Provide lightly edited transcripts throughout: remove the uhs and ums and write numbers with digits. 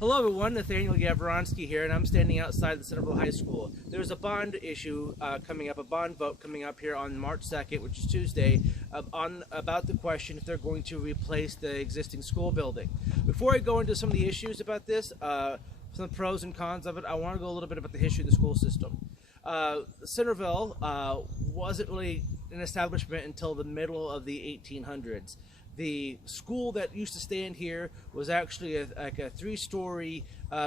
Hello everyone, Nathaniel Gavronsky here, and I'm standing outside the Centerville High School. There's a bond issue coming up, a bond vote coming up here on March 2nd, which is Tuesday, about the question if they're going to replace the existing school building. Before I go into some of the issues about this, some pros and cons of it, I want to go a little bit about the history of the school system. Centerville wasn't really an establishment until the middle of the 1800s. The school that used to stand here was actually like a three-story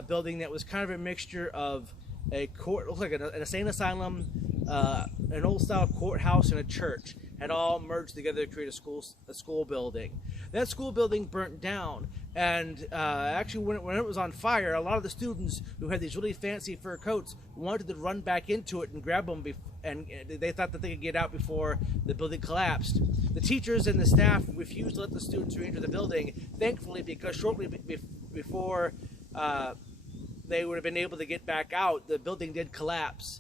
building that was kind of a mixture of a court, looked like an insane asylum, an old-style courthouse, and a church, had all merged together to create a school building. That school building burnt down, and actually when it was on fire, a lot of the students who had these really fancy fur coats wanted to run back into it and grab them, and they thought that they could get out before the building collapsed. The teachers and the staff refused to let the students re-enter the building, thankfully, because shortly before they would have been able to get back out, the building did collapse.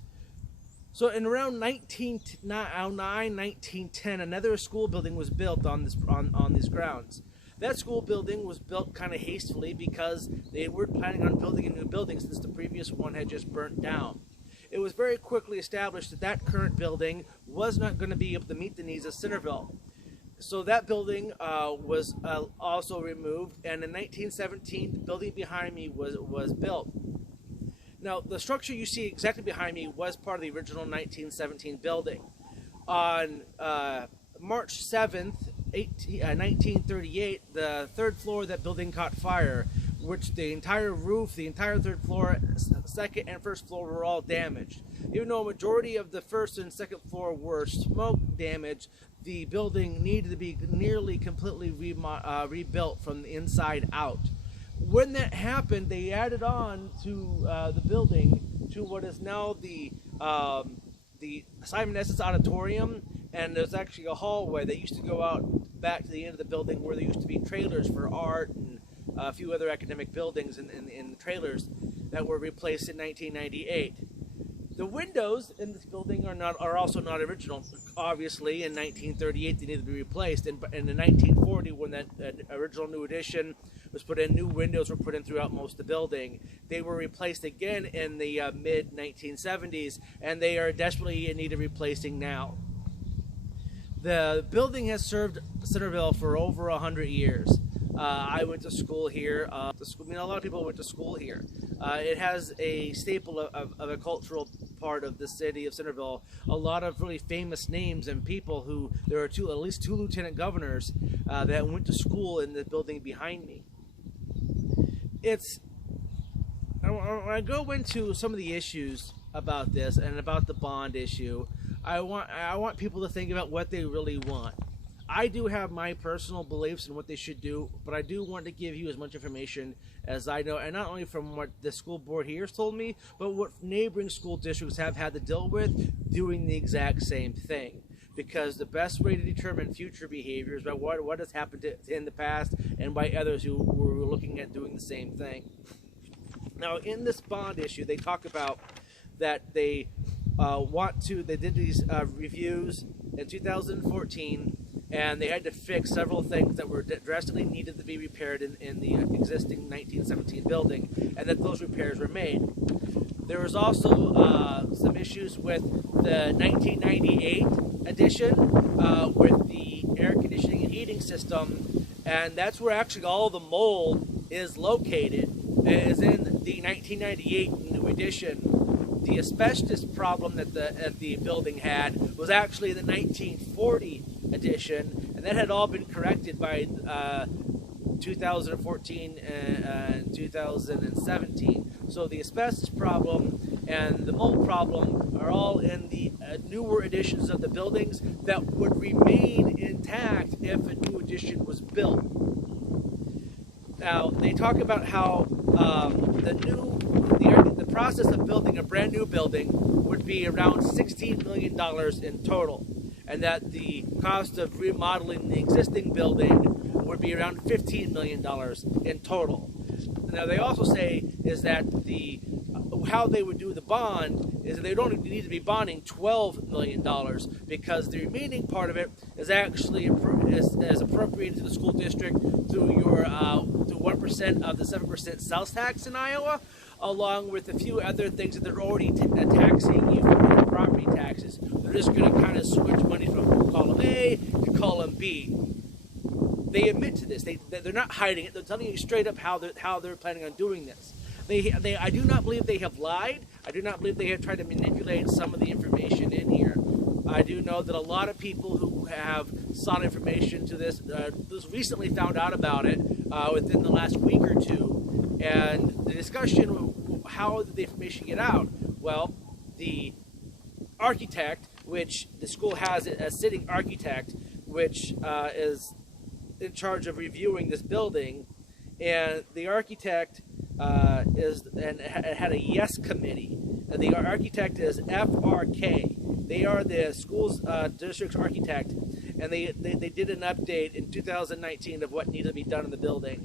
So in around 1910, another school building was built on these grounds. That school building was built kind of hastily because they weren't planning on building a new building since the previous one had just burnt down. It was very quickly established that current building was not going to be able to meet the needs of Centerville. So that building was also removed, and in 1917, the building behind me was built. Now, the structure you see exactly behind me was part of the original 1917 building. On March 7th, 1938, the third floor of that building caught fire, which the entire roof, the entire third floor, second and first floor were all damaged. Even though a majority of the first and second floor were smoke damaged, the building needed to be nearly completely rebuilt from the inside out. When that happened, they added on to the building to what is now the Simon Estes Auditorium, and there's actually a hallway that used to go out back to the end of the building where there used to be trailers for art and a few other academic buildings in the trailers that were replaced in 1998. The windows in this building are also not original. Obviously, in 1938 they needed to be replaced, and in 1940, when that original new addition was put in, new windows were put in throughout most of the building. They were replaced again in the mid-1970s, and they are desperately in need of replacing now. The building has served Centerville for over 100 years. I went to school here. A lot of people went to school here. It has a staple of a cultural part of the city of Centerville. A lot of really famous names and people who, there are at least two lieutenant governors that went to school in the building behind me. When I go into some of the issues about this and about the bond issue, I want people to think about what they really want. I do have my personal beliefs in what they should do, but I do want to give you as much information as I know, and not only from what the school board here has told me, but what neighboring school districts have had to deal with doing the exact same thing. Because the best way to determine future behavior is by what has happened in the past and by others who were looking at doing the same thing. Now, in this bond issue, they talk about that they did these reviews in 2014, and they had to fix several things that were drastically needed to be repaired in the existing 1917 building, and that those repairs were made. There was also some issues with the 1998 edition with the air conditioning and heating system, and that's where actually all the mold is located, is in the 1998 new edition. The asbestos problem that the building had was actually the 1940 edition, and that had all been corrected by 2014 and 2017. So the asbestos problem and the mold problem are all in the newer editions of the buildings that would remain intact if a new edition was built. Now, they talk about how the process of building a brand new building would be around $16 million in total, and that the cost of remodeling the existing building would be around $15 million in total. Now, they also say is that how they would do the bond is that they don't need to be bonding $12 million, because the remaining part of it is actually is appropriated to the school district through your through 1% of the 7% sales tax in Iowa, along with a few other things that they're already taxing you for your property taxes. They're just going to kind of switch money from column A to column B. They admit to this. They're not hiding it. They're telling you straight up how they're planning on doing this. I do not believe they have lied. I do not believe they have tried to manipulate some of the information in here. I do know that a lot of people who have sought information to this recently found out about it within the last week or two. And the discussion, how did the information get out? Well, the architect, which the school has a sitting architect, which is in charge of reviewing this building, and the architect had a yes committee. And the architect is FRK. They are the school's district's architect, and they did an update in 2019 of what needed to be done in the building.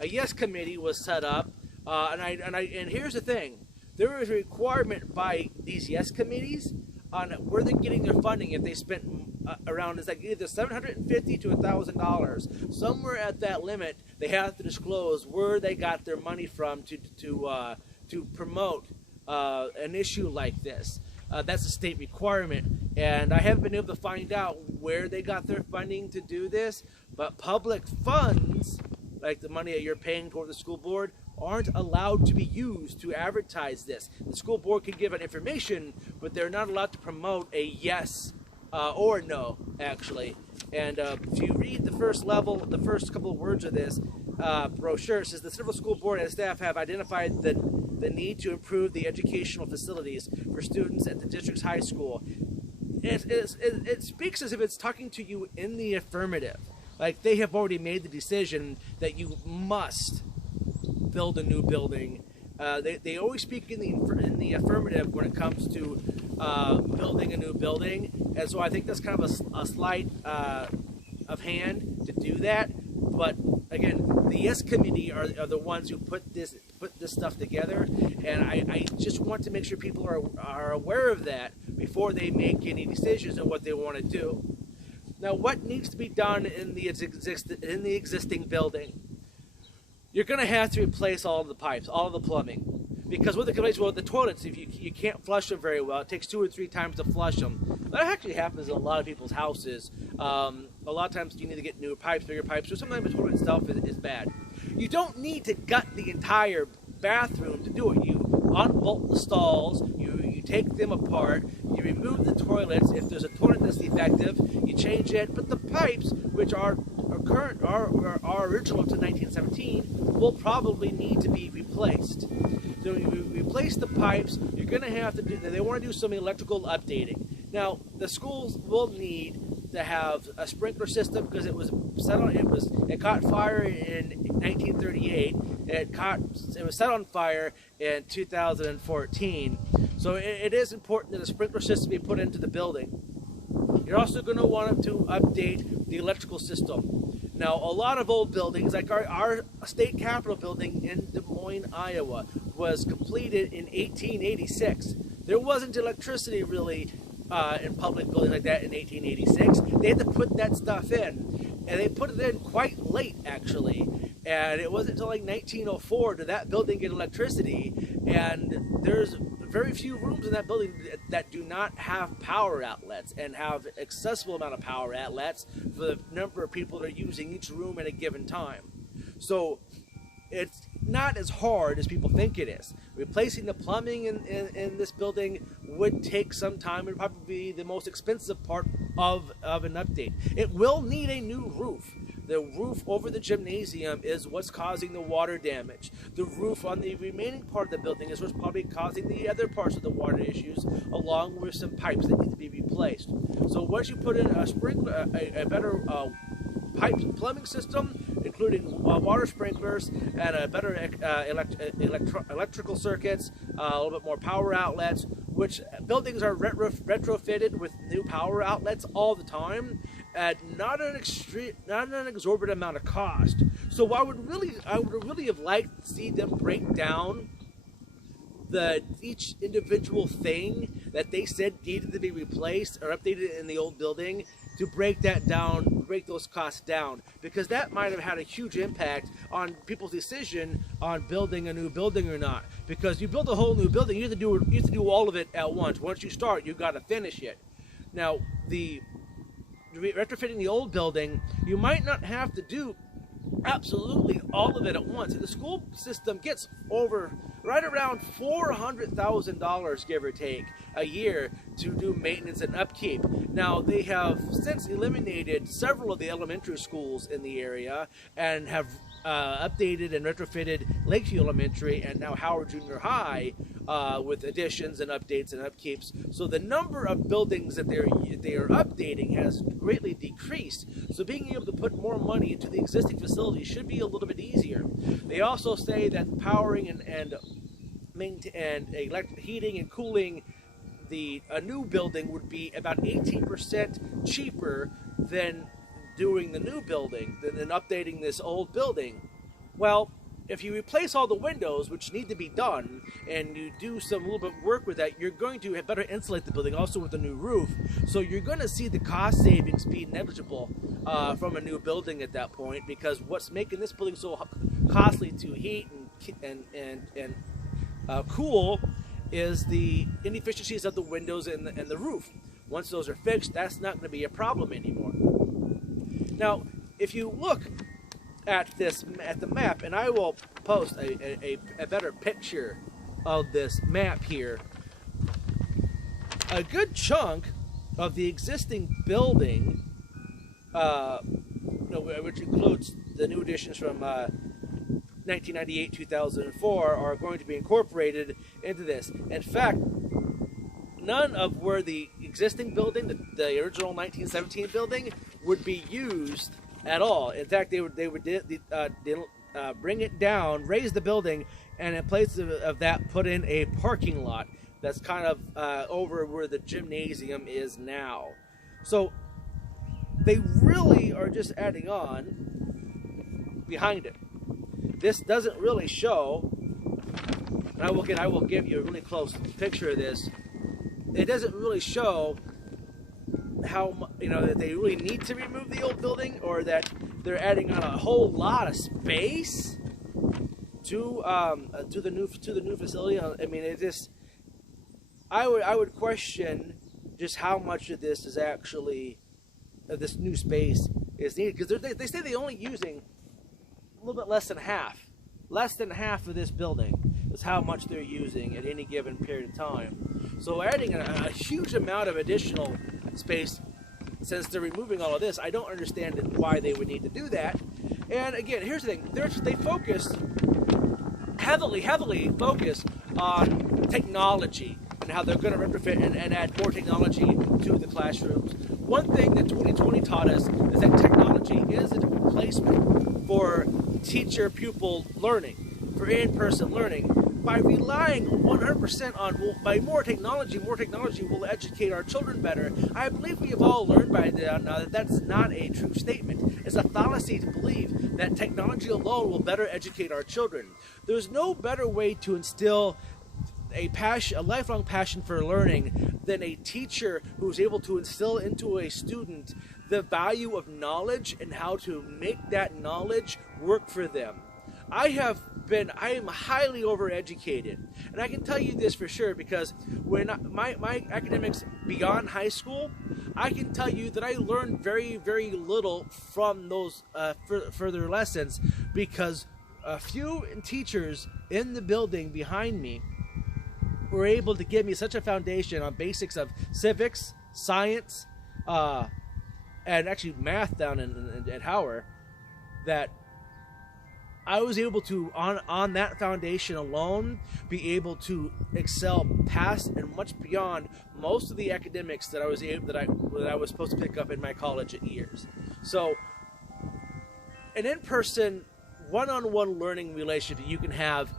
A yes committee was set up, and here's the thing: there is a requirement by these yes committees on where they're getting their funding. If they spent around, it's like either $750 to $1,000, somewhere at that limit, they have to disclose where they got their money from to promote an issue like this. That's a state requirement, and I haven't been able to find out where they got their funding to do this, but public funds, like the money that you're paying toward the school board, aren't allowed to be used to advertise this. The school board can give it information, but they're not allowed to promote a yes or no, actually. And if you read the first couple of words of this brochure, it says the Centerville School Board and staff have identified the need to improve the educational facilities for students at the district's high school. It speaks as if it's talking to you in the affirmative. Like they have already made the decision that you must build a new building. They always speak in the affirmative when it comes to building a new building, and so I think that's kind of a sleight of hand to do that. But again, the yes committee are the ones who put this stuff together, and I just want to make sure people are aware of that before they make any decisions on what they want to do. Now, what needs to be done in the existing building? You're going to have to replace all of the pipes, all of the plumbing. Because with the toilets, if you can't flush them very well, it takes 2 or 3 times to flush them. That actually happens in a lot of people's houses. A lot of times you need to get newer pipes, bigger pipes, so sometimes the toilet itself is bad. You don't need to gut the entire bathroom to do it. You unbolt the stalls, you take them apart, you remove the toilets. If there's a toilet that's defective, you change it. But the pipes, which are original to 1917, will probably need to be replaced. So you replace the pipes, you're going to have to do, they want to do some electrical updating. Now, the schools will need to have a sprinkler system because it caught fire in 1938. It was set on fire in 2014. So it is important that a sprinkler system be put into the building. You're also going to want to update the electrical system. Now, a lot of old buildings, like our state capitol building in Des Moines, Iowa, was completed in 1886. There wasn't electricity really in public buildings like that in 1886. They had to put that stuff in, and they put it in quite late, actually. And it wasn't until like 1904 did that building get electricity, and there's very few rooms in that building that do not have power outlets and have accessible amount of power outlets for the number of people that are using each room at a given time. So it's not as hard as people think it is. Replacing the plumbing in this building would take some time and probably be the most expensive part of an update. It will need a new roof. The roof over the gymnasium is what's causing the water damage. The roof on the remaining part of the building is what's probably causing the other parts of the water issues, along with some pipes that need to be replaced. So once you put in a better plumbing system, including water sprinklers and a better electrical circuits, a little bit more power outlets, which buildings are retrofitted with new power outlets all the time at not an exorbitant amount of cost. So I would really have liked to see them break down each individual thing that they said needed to be replaced or updated in the old building to break that down, break those costs down, because that might have had a huge impact on people's decision on building a new building or not. Because you build a whole new building, you have to do all of it at once. Once you start, you got to finish it. Now, the retrofitting the old building, you might not have to do absolutely all of it at once. And the school system gets over right around $400,000, give or take, a year to do maintenance and upkeep. Now, they have since eliminated several of the elementary schools in the area and have updated and retrofitted Lakeview Elementary and now Howard Junior High with additions and updates and upkeeps. So the number of buildings that they are updating has greatly decreased. So being able to put more money into the existing facilities should be a little bit easier. They also say that powering and heating and cooling a new building would be about 18% cheaper than doing the new building, than updating this old building. Well, if you replace all the windows, which need to be done, and you do some little bit of work with that, you're going to have better insulate the building, also with a new roof. So you're going to see the cost savings be negligible from a new building at that point, because what's making this building so costly to heat and cool is the inefficiencies of the windows and the roof. Once those are fixed, that's not going to be a problem anymore. Now, if you look at the map, and I will post a better picture of this map here, a good chunk of the existing building, which includes the new additions from 1998-2004, are going to be incorporated into this. In fact, none of where the existing building, the original 1917 building, would be used at all. In fact, they would bring it down, raise the building, and in place of that, put in a parking lot that's kind of over where the gymnasium is now. So they really are just adding on behind it. This doesn't really show, and I will give you a really close picture of this. It doesn't really show how, that they really need to remove the old building, or that they're adding on a whole lot of space to the new facility. I mean, it just, I would question just how much of this is actually this new space is needed, because they say they're only using a little bit less than half of this building is how much they're using at any given period of time. So adding a huge amount of additional space, since they're removing all of this, I don't understand why they would need to do that. And again, here's the thing: they focus heavily focus on technology and how they're going to retrofit and add more technology to the classrooms. One thing that 2020 taught us is that technology isn't a replacement for teacher-pupil learning, for in-person learning. By relying 100% on more technology will educate our children better. I believe we have all learned by now that that's not a true statement. It's a fallacy to believe that technology alone will better educate our children. There's no better way to instill a lifelong passion for learning than a teacher who's able to instill into a student the value of knowledge and how to make that knowledge work for them. I am highly overeducated, and I can tell you this for sure, because when my academics beyond high school, I can tell you that I learned very, very little from those further lessons, because a few teachers in the building behind me were able to give me such a foundation on basics of civics, science, and actually math down at Howard, that I was able to, on that foundation alone, be able to excel past and much beyond most of the academics that I was supposed to pick up in my college years. So, an in-person, one-on-one learning relationship that you can have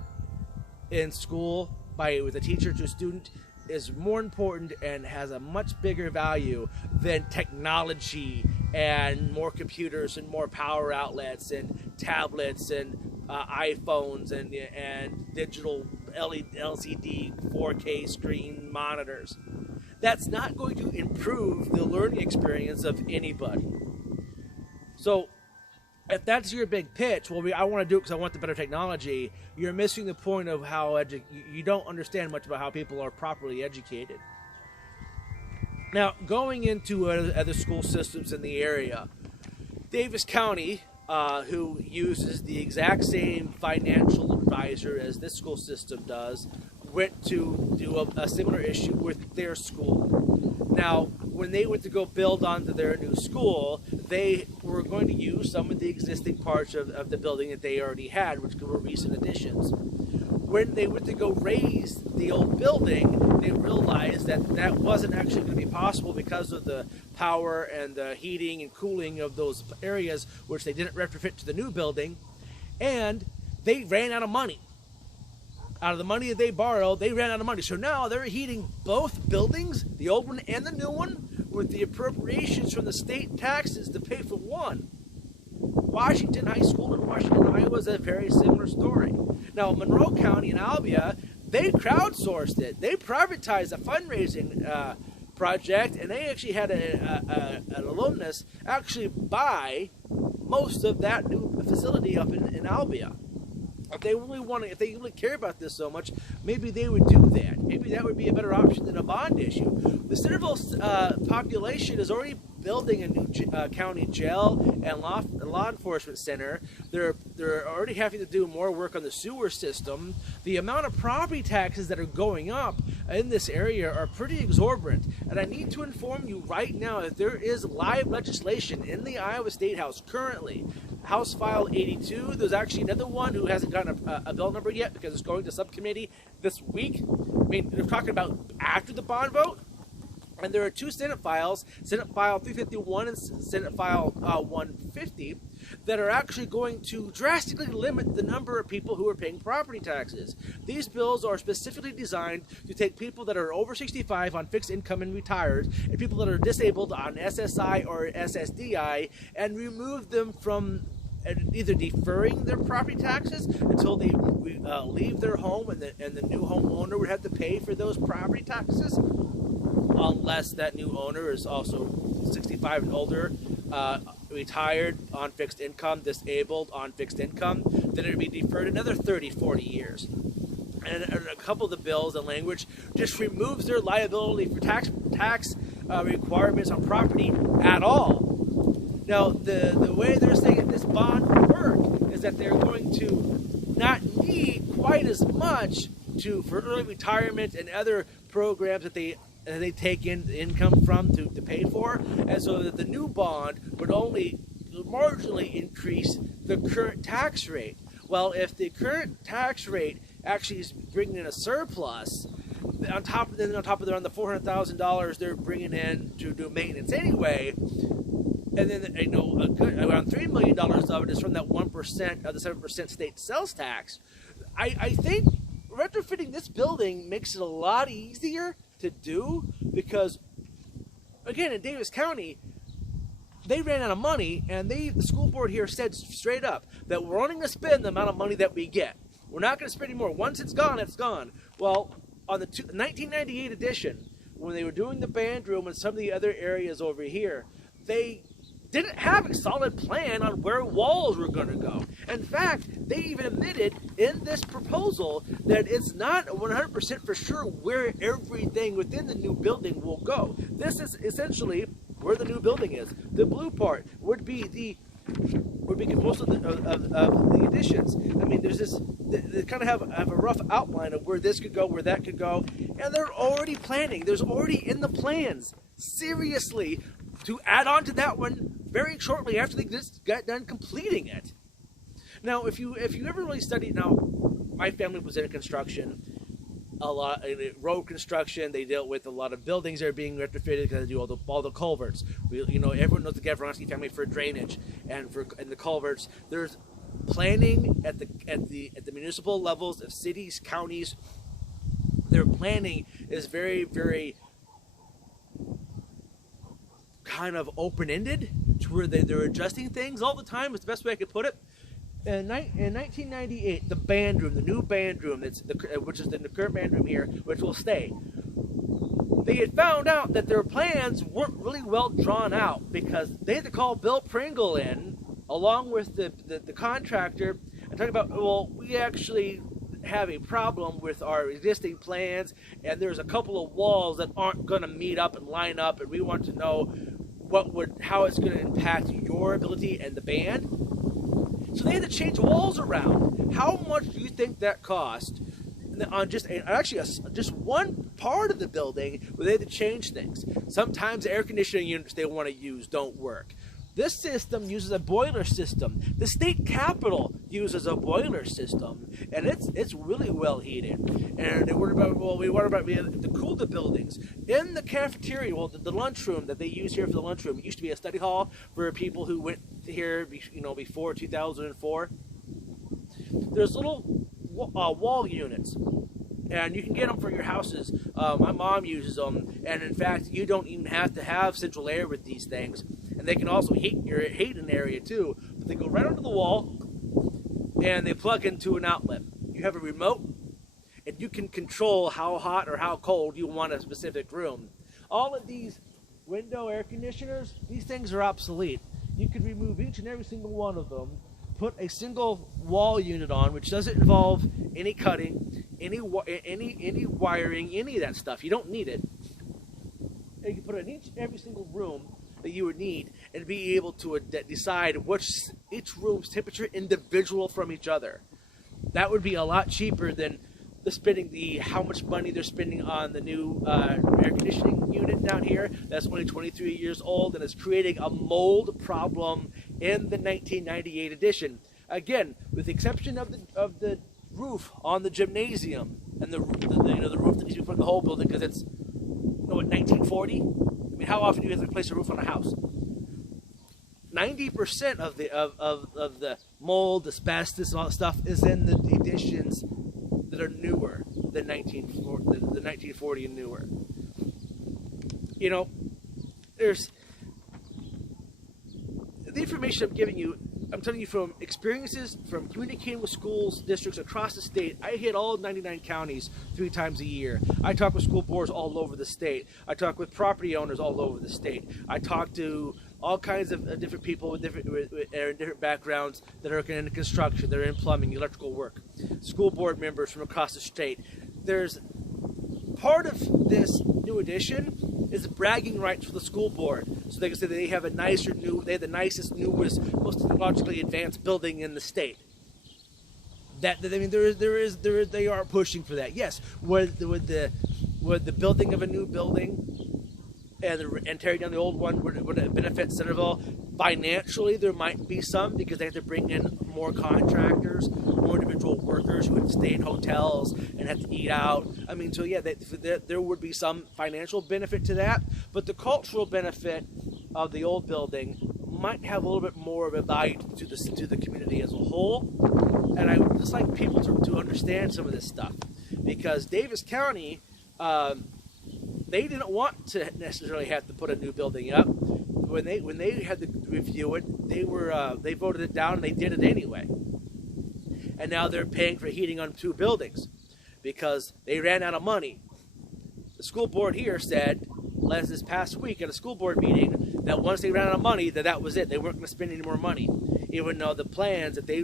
in school with a teacher to a student is more important and has a much bigger value than technology and more computers and more power outlets and tablets and iPhones and digital LCD 4K screen monitors. that's not going to improve the learning experience of anybody. So if that's your big pitch, well, I want to do it because I want the better technology, you're missing the point of how you don't understand much about how people are properly educated. Now, going into other school systems in the area, Davis County, who uses the exact same financial advisor as this school system does, went to do a similar issue with their school. Now, when they went to go build onto their new school, they were going to use some of the existing parts of the building that they already had, which were recent additions. When they went to go raise the old building, they realized that that wasn't actually going to be possible because of the power and the heating and cooling of those areas, which they didn't retrofit to the new building, and they ran out of money. Out of the money that they borrowed, they ran out of money. So now they're heating both buildings, the old one and the new one, with the appropriations from the state taxes to pay for one. Washington High School in Washington, Iowa is a very similar story. Now, Monroe County and Albia, they crowdsourced it. They privatized a fundraising project, and they actually had an alumnus actually buy most of that new facility up in Albia. If they really care about this so much, maybe they would do that. Maybe that would be a better option than a bond issue. The Centerville population is already building a new county jail and law enforcement center. They're already having to do more work on the sewer system. The amount of property taxes that are going up in this area are pretty exorbitant. And I need to inform you right now that there is live legislation in the Iowa State House currently. House File 82. There's actually another one who hasn't gotten a bill number yet because it's going to subcommittee this week. I mean, they're talking about after the bond vote. And there are two Senate files, Senate File 351 and Senate File 150, that are actually going to drastically limit the number of people who are paying property taxes. These bills are specifically designed to take people that are over 65 on fixed income and retired, and people that are disabled on SSI or SSDI, and remove them from either deferring their property taxes until they leave their home, and the new homeowner would have to pay for those property taxes, unless that new owner is also 65 and older, retired on fixed income, disabled on fixed income, then it would be deferred another 30, 40 years. And a couple of the bills, the language just removes their liability for tax requirements on property at all. Now, the way they're saying that this bond will work is that they're going to not need quite as much for early retirement and other programs that they take in income from to pay for, and so that the new bond would only marginally increase the current tax rate. Well, if the current tax rate actually is bringing in a surplus, on top of the around the $400,000 they're bringing in to do maintenance anyway, and then around $3 million of it is from that 1% of the 7% state sales tax. I think retrofitting this building makes it a lot easier to do, because again, in Davis County, they ran out of money, and the school board here said straight up that we're only going to spend the amount of money that we get. We're not going to spend any more. Once it's gone, it's gone. Well, on the 1998 edition, when they were doing the band room and some of the other areas over here, they didn't have a solid plan on where walls were going to go. In fact, they even admitted in this proposal that it's not 100% for sure where everything within the new building will go. This is essentially where the new building is. The blue part would be most of the additions. I mean, there's this. They kind of have a rough outline of where this could go, where that could go, and they're already planning. There's already in the plans, seriously, to add on to that one very shortly after they just got done completing it. Now, if you ever really studied, now my family was in construction, a lot in road construction. They dealt with a lot of buildings that are being retrofitted because they do all the culverts. Everyone knows the Gavronski family for drainage and the culverts. There's planning at the municipal levels of cities, counties. Their planning is very, very kind of open-ended, to where they're adjusting things all the time. It's the best way I could put it. In 1998, the band room, the new band room, which is the current band room here, which will stay, they had found out that their plans weren't really well drawn out because they had to call Bill Pringle in along with the contractor and talk about, well, we actually have a problem with our existing plans, and there's a couple of walls that aren't going to meet up and line up, and we want to know how it's going to impact your ability and the band. So they had to change walls around. How much do you think that cost on just one part of the building where they had to change things? Sometimes the air conditioning units they want to use don't work. This system uses a boiler system. The state capitol uses a boiler system, and it's really well heated. And we had to cool the buildings. In the cafeteria, well, the lunchroom that they use here for the lunchroom, it used to be a study hall for people who went here, before 2004. There's little wall units, and you can get them for your houses. My mom uses them, and in fact, you don't even have to have central air with these things. And they can also heat an area too. But they go right onto the wall, and they plug into an outlet. You have a remote, and you can control how hot or how cold you want a specific room. All of these window air conditioners, these things are obsolete. You can remove each and every single one of them, put a single wall unit on, which doesn't involve any cutting, any wiring, any of that stuff. You don't need it. And you can put it in every single room that you would need, and be able to decide each room's temperature individual from each other. That would be a lot cheaper than how much money they're spending on the new air conditioning unit down here. That's only 23 years old, and it's creating a mold problem in the 1998 edition. Again, with the exception of the roof on the gymnasium and the roof that needs to be put in the whole building because it's 1940. I mean, how often do you have to replace a roof on a house? 90% of the mold, asbestos, and all that stuff is in the editions that are newer than 1940 and newer. There's the information I'm giving you. I'm telling you from experiences, from communicating with schools, districts across the state. I hit all 99 counties 3 times a year. I talk with school boards all over the state. I talk with property owners all over the state. I talk to all kinds of different people with different backgrounds that are in construction, that are in plumbing, electrical work. School board members from across the state. There's part of this new edition is bragging rights for the school board. So they can say that they have the nicest, newest, most technologically advanced building in the state. They are pushing for that. Yes, would the building of a new building and tearing down the old one would it benefit Centerville? Financially, there might be some because they have to bring in more contractors, more individual workers who have to stay in hotels and have to eat out. I mean, so yeah, there would be some financial benefit to that, but the cultural benefit of the old building might have a little bit more of a value to the community as a whole. And I would just like people to understand some of this stuff, because Davis County, they didn't want to necessarily have to put a new building up. When they had to review it, they voted it down and they did it anyway. And now they're paying for heating on 2 buildings because they ran out of money. The school board here said, this past week at a school board meeting, that once they ran out of money, that was it. They weren't going to spend any more money, even though the plans that they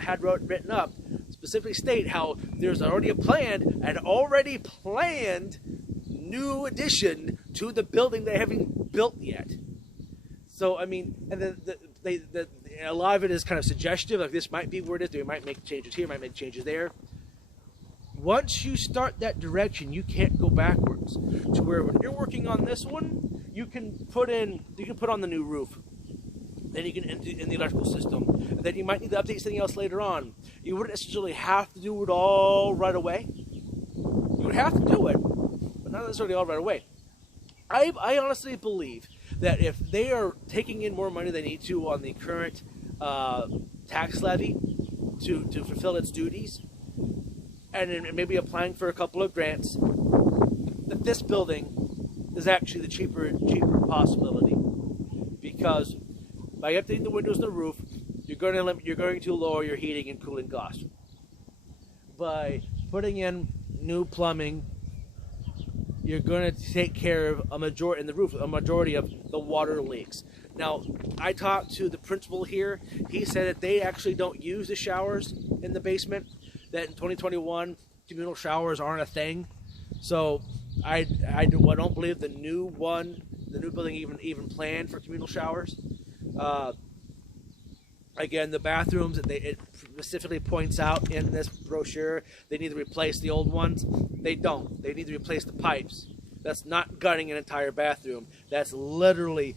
had written up specifically state how there's already a plan, an already planned new addition to the building they haven't built yet. So I mean, and then a lot of it is kind of suggestive, like this might be where it is. They might make changes here, might make changes there. Once you start that direction, you can't go backwards. To where when you're working on this one, you can put on the new roof. Then you can in the electrical system. And then you might need to update something else later on. You wouldn't necessarily have to do it all right away. You would have to do it, but not necessarily all right away. I honestly believe that if they are taking in more money than they need to on the current tax levy to fulfill its duties, and maybe applying for a couple of grants, that this building is actually the cheaper possibility, because by updating the windows and the roof, you're going to lower your heating and cooling costs. By putting in new plumbing, you're going to take care of a majority of the water leaks. Now, I talked to the principal here. He said that they actually don't use the showers in the basement, that in 2021 communal showers aren't a thing. So I don't believe the new building even planned for communal showers. Again, the bathrooms, it specifically points out in this brochure, they need to replace the old ones. They don't. They need to replace the pipes. That's not gutting an entire bathroom. That's literally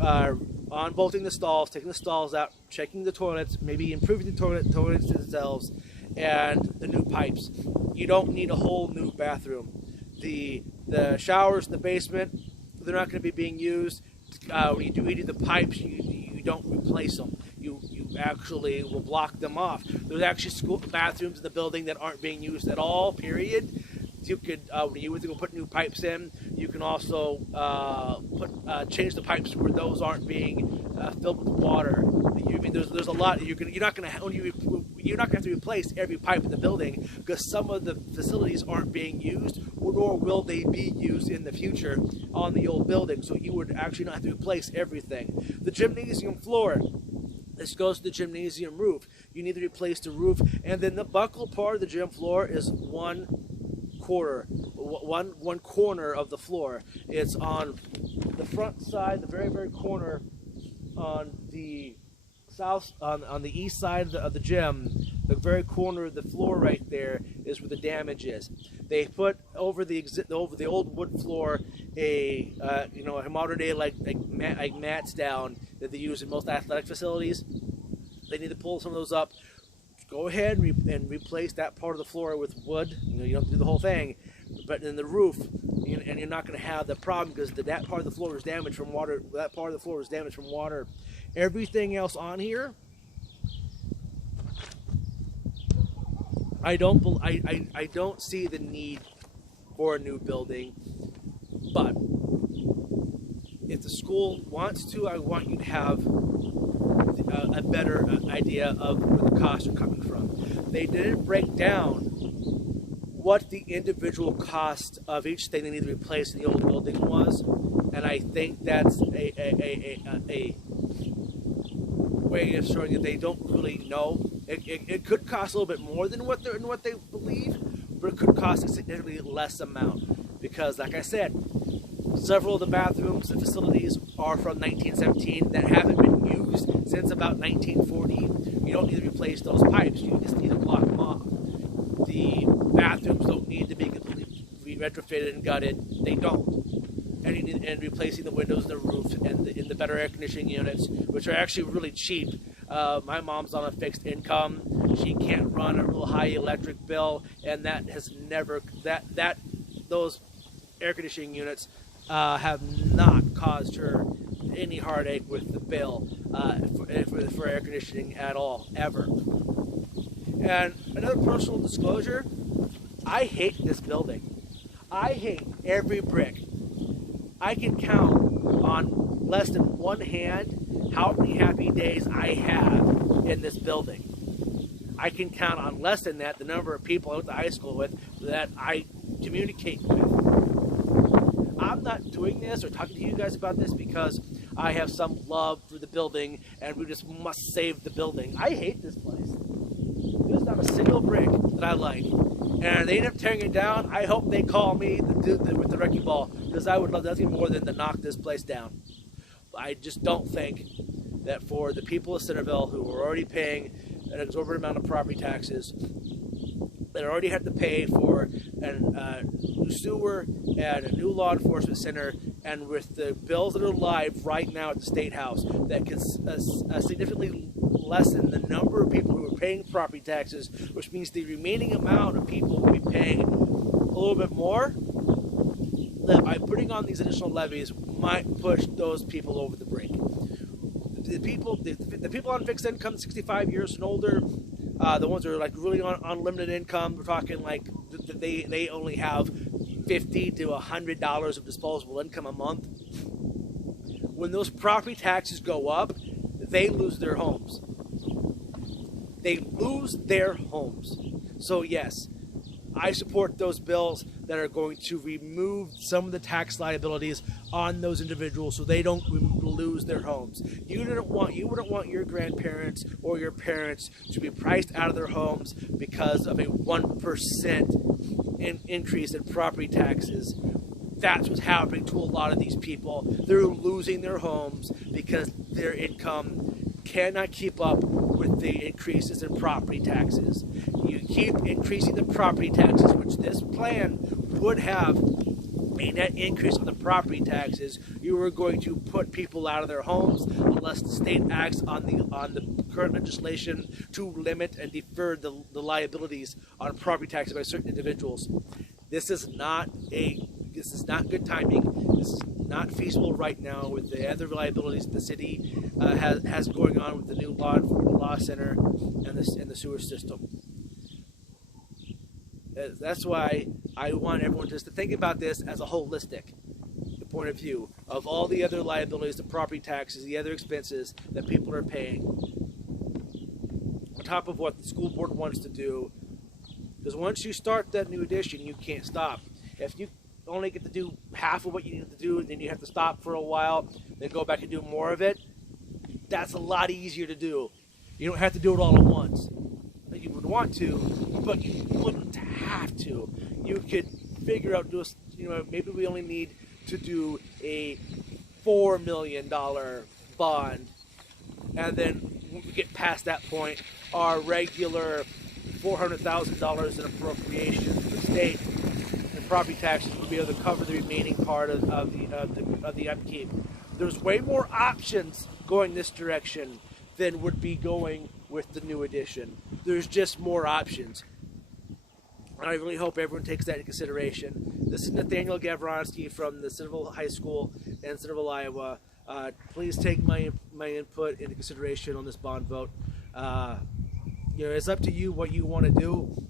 unbolting the stalls, taking the stalls out, checking the toilets, maybe improving the toilets themselves, and the new pipes. You don't need a whole new bathroom. The showers in the basement, they're not going to be being used. When you do the pipes, you don't replace them. You actually will block them off. There's actually school bathrooms in the building that aren't being used at all, period. You could, when you go put new pipes in, you can also change the pipes where those aren't being filled with water. There's a lot. You're not going to have to replace every pipe in the building, because some of the facilities aren't being used, nor will they be used in the future on the old building. So you would actually not have to replace everything. The gymnasium floor. This goes to the gymnasium roof. You need to replace the roof, and then the buckle part of the gym floor is one corner of the floor. It's on the front side, the very corner, on the on the east side of the gym. The very corner of the floor right there is where the damage is. They put over the old wood floor a modern day like mats down that they use in most athletic facilities. They need to pull some of those up. Go ahead and replace that part of the floor with wood. You don't have to do the whole thing, but in the roof, and you're not going to have the problem, because that part of the floor is damaged from water. That part of the floor is damaged from water. Everything else on here, I don't see the need for a new building. But if the school wants to, I want you to have a better idea of where the costs are coming from. They didn't break down what the individual cost of each thing they need to replace in the old building was, and I think that's a way of showing that they don't really know. It could cost a little bit more than what they believe, but it could cost a significantly less amount, because, like I said, several of the bathrooms and facilities are from 1917 that haven't been used since about 1940. You don't need to replace those pipes. You just need to block them off. The bathrooms don't need to be completely retrofitted and gutted. They don't. And replacing the windows and the roof and the better air conditioning units, which are actually really cheap. My mom's on a fixed income. She can't run a real high electric bill, and that has never those air conditioning units have not caused her any heartache with the bill for air conditioning at all, ever. And another personal disclosure, I hate this building. I hate every brick. I can count on less than one hand how many happy days I have in this building. I can count on less than that the number of people I went to high school with that I communicate with. I'm not doing this or talking to you guys about this because I have some love for the building and we just must save the building. I hate this place. There's not a single brick that I like. And they end up tearing it down. I hope they call me with the wrecking ball, because I would love nothing more than to knock this place down. I just don't think that for the people of Centerville who are already paying an exorbitant amount of property taxes, that already had to pay for a new sewer and a new law enforcement center, and with the bills that are live right now at the State House that can significantly lessen the number of people who are paying property taxes, which means the remaining amount of people will be paying a little bit more, that by putting on these additional levies might push those people over the brink. The people on fixed income, 65 years and older, the ones that are like really on unlimited income, we're talking like they only have $50 to $100 of disposable income a month. When those property taxes go up, they lose their homes. They lose their homes. So yes, I support those bills that are going to remove some of the tax liabilities on those individuals so they don't lose their homes. You wouldn't want your grandparents or your parents to be priced out of their homes because of a 1% increase in property taxes. That's what's happening to a lot of these people. They're losing their homes because their income cannot keep up with the increases in property taxes. You keep increasing the property taxes, which this plan would have a net increase on the property taxes. You are going to put people out of their homes unless the state acts on the current legislation to limit and defer the liabilities on property taxes by certain individuals. This is not good timing. This is not feasible right now with the other liabilities the city has going on with the new law center and the sewer system. That's why I want everyone just to think about this as a holistic point of view of all the other liabilities, the property taxes, the other expenses that people are paying, on top of what the school board wants to do. Because once you start that new addition, you can't stop. If you only get to do half of what you need to do, and then you have to stop for a while, then go back and do more of it, that's a lot easier to do. You don't have to do it all at once. You would want to, but you wouldn't have to. You could figure out, maybe we only need to do a $4 million bond, and then when we get past that point, our regular $400,000 in appropriation to the state and property taxes will be able to cover the remaining part of the upkeep. There's way more options going this direction than would be going with the new addition. There's just more options. I really hope everyone takes that into consideration. This is Nathaniel Gavronsky from the Centerville High School in Centerville, Iowa. Please take my input into consideration on this bond vote. It's up to you what you want to do.